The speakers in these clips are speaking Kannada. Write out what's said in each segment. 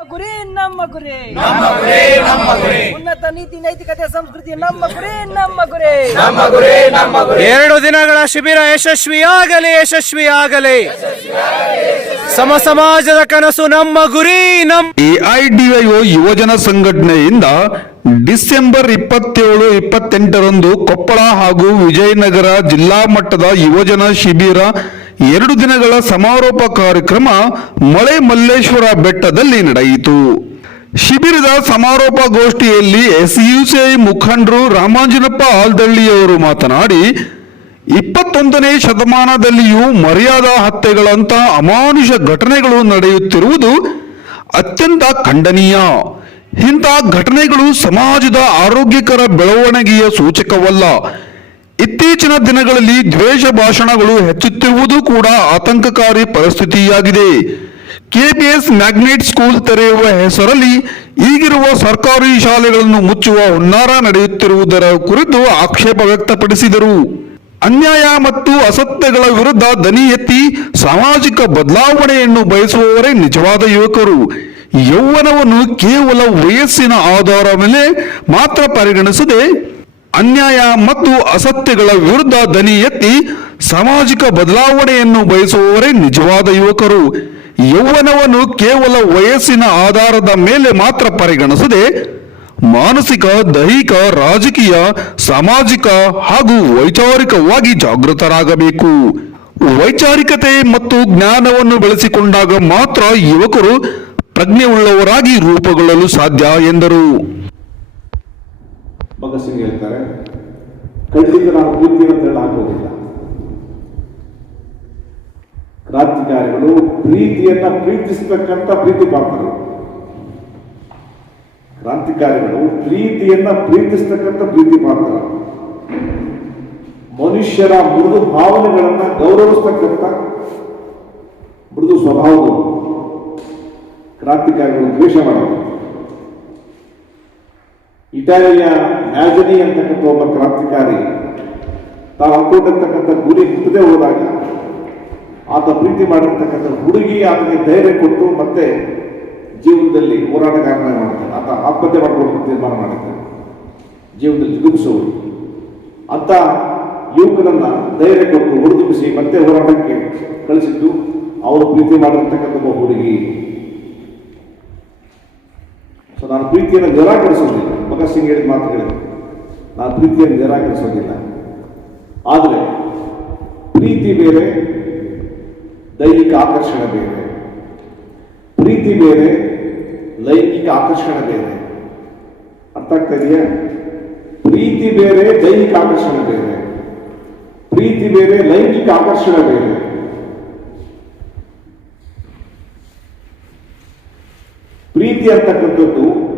ಗುರಿ ಉನ್ನತ ನೀತಿ ನೈತಿಕತೆ ಸಂಸ್ಕೃತಿ ನಮ್ಮ ಗುರಿ ನಮ್ಮ ಗುರಿ. ಎರಡು ದಿನಗಳ ಶಿಬಿರ ಯಶಸ್ವಿಯಾಗಲಿ ಯಶಸ್ವಿಯಾಗಲಿ. ಸಮ ಸಮಾಜದ ಕನಸು ನಮ್ಮ ಗುರಿ ನಮ್ಮ ಎಐಡಿವೈಒ ಯುವಜನ ಸಂಘಟನೆಯಿಂದ ಡಿಸೆಂಬರ್ ಇಪ್ಪತ್ತೇಳು ಇಪ್ಪತ್ತೆಂಟರಂದು ಕೊಪ್ಪಳ ಹಾಗೂ ವಿಜಯನಗರ ಜಿಲ್ಲಾ ಮಟ್ಟದ ಯುವಜನ ಶಿಬಿರ ಎರಡು ದಿನಗಳ ಸಮಾರೋಪ ಕಾರ್ಯಕ್ರಮ ಮಳೆ ಮಲ್ಲೇಶ್ವರ ಬೆಟ್ಟದಲ್ಲಿ ನಡೆಯಿತು. ಶಿಬಿರದ ಸಮಾರೋಪ ಗೋಷ್ಠಿಯಲ್ಲಿ ಎಸ್ಯುಸಿಐ ಮುಖಂಡರು ರಾಮಾಂಜನಪ್ಪ ಆಲ್ದಳ್ಳಿಯವರು ಮಾತನಾಡಿ, ಇಪ್ಪತ್ತೊಂದನೇ ಶತಮಾನದಲ್ಲಿಯೂ ಮರ್ಯಾದಾ ಹತ್ಯೆಗಳಂತಹ ಅಮಾನುಷ ಘಟನೆಗಳು ನಡೆಯುತ್ತಿರುವುದು ಅತ್ಯಂತ ಖಂಡನೀಯ. ಇಂಥ ಘಟನೆಗಳು ಸಮಾಜದ ಆರೋಗ್ಯಕರ ಬೆಳವಣಿಗೆಯ ಸೂಚಕವಲ್ಲ. ಇತ್ತೀಚಿನ ದಿನಗಳಲ್ಲಿ ದ್ವೇಷ ಭಾಷಣಗಳು ಹೆಚ್ಚುತ್ತಿರುವುದು ಕೂಡ ಆತಂಕಕಾರಿ ಪರಿಸ್ಥಿತಿಯಾಗಿದೆ. ಕೆಪಿಎಸ್ ಮ್ಯಾಗ್ನೆಟ್ ಸ್ಕೂಲ್ ತೆರೆಯುವ ಹೆಸರಲ್ಲಿ ಈಗಿರುವ ಸರ್ಕಾರಿ ಶಾಲೆಗಳನ್ನು ಮುಚ್ಚುವ ಹುನ್ನಾರ ನಡೆಯುತ್ತಿರುವುದರ ಕುರಿತು ಆಕ್ಷೇಪ ವ್ಯಕ್ತಪಡಿಸಿದರು. ಅನ್ಯಾಯ ಮತ್ತು ಅಸತ್ಯಗಳ ವಿರುದ್ಧ ದನಿ ಎತ್ತಿ ಸಾಮಾಜಿಕ ಬದಲಾವಣೆಯನ್ನು ಬಯಸುವವರೇ ನಿಜವಾದ ಯುವಕರು. ಯೌವನವನ್ನು ಕೇವಲ ವಯಸ್ಸಿನ ಆಧಾರ ಮೇಲೆ ಮಾತ್ರ ಪರಿಗಣಿಸದೆ ಅನ್ಯಾಯ ಮತ್ತು ಅಸತ್ಯಗಳ ವಿರುದ್ಧ ದನಿ ಎತ್ತಿ ಸಾಮಾಜಿಕ ಬದಲಾವಣೆಯನ್ನು ಬಯಸುವವರೇ ನಿಜವಾದ ಯುವಕರು. ಯೌವನವನ್ನು ಕೇವಲ ವಯಸ್ಸಿನ ಆಧಾರದ ಮೇಲೆ ಮಾತ್ರ ಪರಿಗಣಿಸದೆ ಮಾನಸಿಕ, ದೈಹಿಕ, ರಾಜಕೀಯ, ಸಾಮಾಜಿಕ ಹಾಗೂ ವೈಚಾರಿಕವಾಗಿ ಜಾಗೃತರಾಗಬೇಕು. ವೈಚಾರಿಕತೆ ಮತ್ತು ಜ್ಞಾನವನ್ನು ಬೆಳೆಸಿಕೊಂಡಾಗ ಮಾತ್ರ ಯುವಕರು ಪ್ರಜ್ಞೆಯುಳ್ಳವರಾಗಿ ರೂಪುಗೊಳ್ಳಲು ಸಾಧ್ಯ ಎಂದರು. ಭಗತ್ ಸಿಂಗ್ ಹೇಳ್ತಾರೆ, ಖಂಡಿತ ನಾವು ಪ್ರೀತಿ ಅಂತ ಕ್ರಾಂತಿಕಾರಿಗಳು ಪ್ರೀತಿಯನ್ನ ಪ್ರೀತಿಸತಕ್ಕಂಥ ಪ್ರೀತಿ ಪಾತ್ರರು ಕ್ರಾಂತಿಕಾರಿಗಳು ಪ್ರೀತಿಯನ್ನ ಪ್ರೀತಿಸ್ತಕ್ಕಂಥ ಪ್ರೀತಿ ಪಾತ್ರ ಮನುಷ್ಯರ ಮೃದು ಭಾವನೆಗಳನ್ನ ಗೌರವಿಸ್ತಕ್ಕಂಥ ಮೃದು ಸ್ವಭಾವವನ್ನು ಕ್ರಾಂತಿಕಾರಿಗಳು ದ್ವೇಷ ಮಾಡೋದು. ಇಟಾಲಿಯ ಮ್ಯಾಜನಿ ಅಂತಕ್ಕಂಥ ಒಬ್ಬ ಕ್ರಾಂತಿಕಾರಿ ತಾವು ಅಂದ್ಕೊಂಡಿರ್ತಕ್ಕಂಥ ಗುರಿ ಹುಟ್ಟದೆ ಹೋದಾಗ ಆತ ಪ್ರೀತಿ ಮಾಡಿರ್ತಕ್ಕಂಥ ಹುಡುಗಿ ಆತನಿಗೆ ಧೈರ್ಯ ಕೊಟ್ಟು ಮತ್ತೆ ಜೀವನದಲ್ಲಿ ಹೋರಾಟಗಾರನ ಮಾಡ್ತಾನೆ ಆತ ಆತ್ಮಹತ್ಯೆ ಮಾಡ್ಕೊಂಡು ತೀರ್ಮಾನ ಮಾಡಿದ್ದಾನೆ. ಜೀವನದಲ್ಲಿ ಜಿಗುಪ್ಸೋರು ಅಂತ ಯುವಕನನ್ನ ಧೈರ್ಯ ಕೊಟ್ಟು ಹುರಿದುಂಬಿಸಿ ಮತ್ತೆ ಹೋರಾಟಕ್ಕೆ ಕಳಿಸಿದ್ದು ಅವರು ಪ್ರೀತಿ ಮಾಡಿರ್ತಕ್ಕಂಥ ಒಬ್ಬ ಹುಡುಗಿ. ಸೊ ನಾನು ಪ್ರೀತಿಯನ್ನು ನಿರಾಕರಿಸೋದಿಲ್ಲ ಸಿಂಗ್ ಹೇಳಿದ ಮಾತುಗಳಿವೆ ನಾನು ಪ್ರೀತಿಯನ್ನು ನಿರಾಕರಿಸೋದಿಲ್ಲ. ಆದರೆ ಪ್ರೀತಿ ಬೇರೆ, ದೈಹಿಕ ಆಕರ್ಷಣೆ ಬೇರೆ. ಪ್ರೀತಿ ಬೇರೆ, ಲೈಂಗಿಕ ಆಕರ್ಷಣೆ ಬೇರೆ. ಅರ್ಥ ಆಗ್ತಾ ಇದೆಯಾ? ಪ್ರೀತಿ ಬೇರೆ, ದೈಹಿಕ ಆಕರ್ಷಣೆ ಬೇರೆ. ಪ್ರೀತಿ ಬೇರೆ, ಲೈಂಗಿಕ ಆಕರ್ಷಣೆ ಬೇರೆ. ಪ್ರೀತಿ ಅಂತಕ್ಕಂಥದ್ದು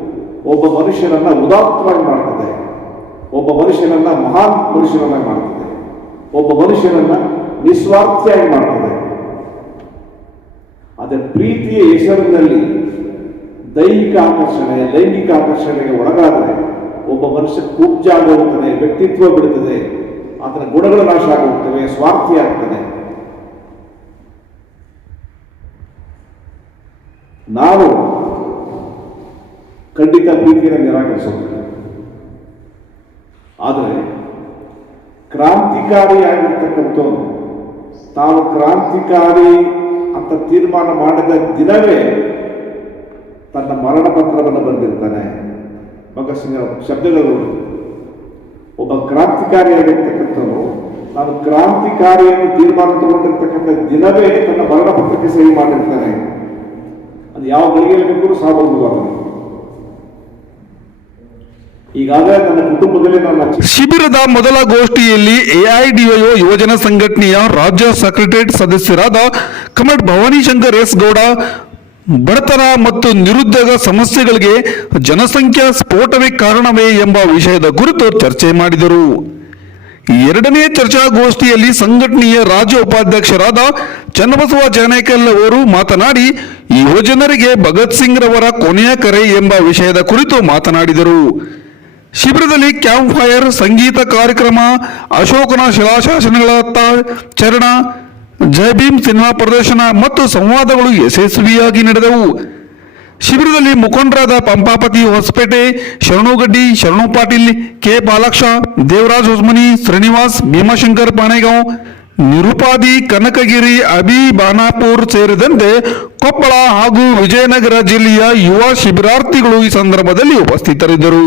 ಒಬ್ಬ ಮನುಷ್ಯನನ್ನ ಉದಾತ್ತವಾಗಿ ಮಾಡ್ತದೆ. ಒಬ್ಬ ಮನುಷ್ಯನನ್ನ ಮಹಾನ್ ಮನುಷ್ಯನನ್ನಾಗಿ ಮಾಡ್ತದೆ. ಒಬ್ಬ ಮನುಷ್ಯನನ್ನ ನಿಸ್ವಾರ್ಥಿಯಾಗಿ ಮಾಡ್ತದೆ. ಅದೇ ಪ್ರೀತಿಯ ಹೆಸರಿನಲ್ಲಿ ದೈಹಿಕ ಆಕರ್ಷಣೆ, ಲೈಂಗಿಕ ಆಕರ್ಷಣೆಗೆ ಒಳಗಾದರೆ ಒಬ್ಬ ಮನುಷ್ಯ ಕುಬ್ಜಾಗ ಹೋಗ್ತಾನೆ ವ್ಯಕ್ತಿತ್ವ ಬಿಡುತ್ತದೆ ಆತನ ಗುಣಗಳ ನಾಶ ಆಗೋಗ್ತವೆ, ಸ್ವಾರ್ಥಿ ಆಗ್ತದೆ. ನಾನು ಖಂಡಿತ ಪ್ರೀತಿಯನ್ನು ನಿರಾಕರಿಸೋದಿಲ್ಲ ಆದರೆ ಕ್ರಾಂತಿಕಾರಿಯಾಗಿರ್ತಕ್ಕಂಥವನು ತಾನು ಕ್ರಾಂತಿಕಾರಿ ಅಂತ ತೀರ್ಮಾನ ಮಾಡಿದ ದಿನವೇ ತನ್ನ ಮರಣ ಪತ್ರವನ್ನು ಬರೆದಿರ್ತಾನೆ. ಭಗತ್ ಸಿಂಗ್ ಶಬ್ದಗಳು. ಒಬ್ಬ ಕ್ರಾಂತಿಕಾರಿಯಾಗಿರ್ತಕ್ಕಂಥವನು ನಾನು ಕ್ರಾಂತಿಕಾರಿಯನ್ನು ತೀರ್ಮಾನ ತಗೊಂಡಿರ್ತಕ್ಕಂಥ ದಿನವೇ ತನ್ನ ಮರಣ ಪತ್ರಕ್ಕೆ ಸಹಿ ಮಾಡಿರ್ತಾನೆ. ಅದು ಯಾವ ಗಳಿಗೆಯಲ್ಲಿ ಬೇಕಾದ್ರೂ ಸಾಬಾಗುವಾಗ ಶಿಬಿರದ ಮೊದಲ ಗೋಷ್ಠಿಯಲ್ಲಿ ಎಐಡಿಒ ಯುವಜನ ಸಂಘಟನೆಯ ರಾಜ್ಯ ಸೆಕ್ರೆಟರಿಯೇಟ್ ಸದಸ್ಯರಾದ ಕಮಟ್ ಭವಾನಿಶಂಕರ್ ಎಸ್ ಗೌಡ, ಬಡತನ ಮತ್ತು ನಿರುದ್ಯೋಗ ಸಮಸ್ಯೆಗಳಿಗೆ ಜನಸಂಖ್ಯಾ ಸ್ಫೋಟವೇ ಕಾರಣವೇ ಎಂಬ ವಿಷಯದ ಕುರಿತು ಚರ್ಚೆ ಮಾಡಿದರು. ಎರಡನೇ ಚರ್ಚಾಗೋಷ್ಠಿಯಲ್ಲಿ ಸಂಘಟನೆಯ ರಾಜ್ಯ ಉಪಾಧ್ಯಕ್ಷರಾದ ಚನ್ನಬಸವ ಜಾನೇಕಲ್ ಅವರು ಮಾತನಾಡಿ, ಯುವಜನರಿಗೆ ಭಗತ್ ಸಿಂಗ್ ರವರ ಕೊನೆಯ ಕರೆ ಎಂಬ ವಿಷಯದ ಕುರಿತು ಮಾತನಾಡಿದರು. ಶಿಬಿರದಲ್ಲಿ ಕ್ಯಾಂಪ್ ಫೈರ್, ಸಂಗೀತ ಕಾರ್ಯಕ್ರಮ, ಅಶೋಕನ ಶಿಲಾಶಾಸನಗಳತ್ತ ಚರಣ ಜೈ ಭೀಮ್ ಸಿನಿಮಾ ಪ್ರದರ್ಶನ ಮತ್ತು ಸಂವಾದಗಳು ಯಶಸ್ವಿಯಾಗಿ ನಡೆದವು. ಶಿಬಿರದಲ್ಲಿ ಮುಖಂಡರಾದ ಪಂಪಾಪತಿ ಹೊಸಪೇಟೆ, ಶರಣುಗಡ್ಡಿ ಶರಣು ಪಾಟೀಲ್ ಕೆ ಬಾಲಕ್ಷ, ದೇವರಾಜ್ ಹೊಸ್ಮನಿ, ಶ್ರೀನಿವಾಸ್, ಭೀಮಾಶಂಕರ್ ಪಾಣೆಗಾಂವ್, ನಿರುಪಾದಿ, ಕನಕಗಿರಿ ಅಬಿ ಬಾನಾಪುರ್ ಸೇರಿದಂತೆ ಕೊಪ್ಪಳ ಹಾಗೂ ವಿಜಯನಗರ ಜಿಲ್ಲೆಯ ಯುವ ಶಿಬಿರಾರ್ಥಿಗಳು ಈ ಸಂದರ್ಭದಲ್ಲಿ ಉಪಸ್ಥಿತರಿದ್ದರು.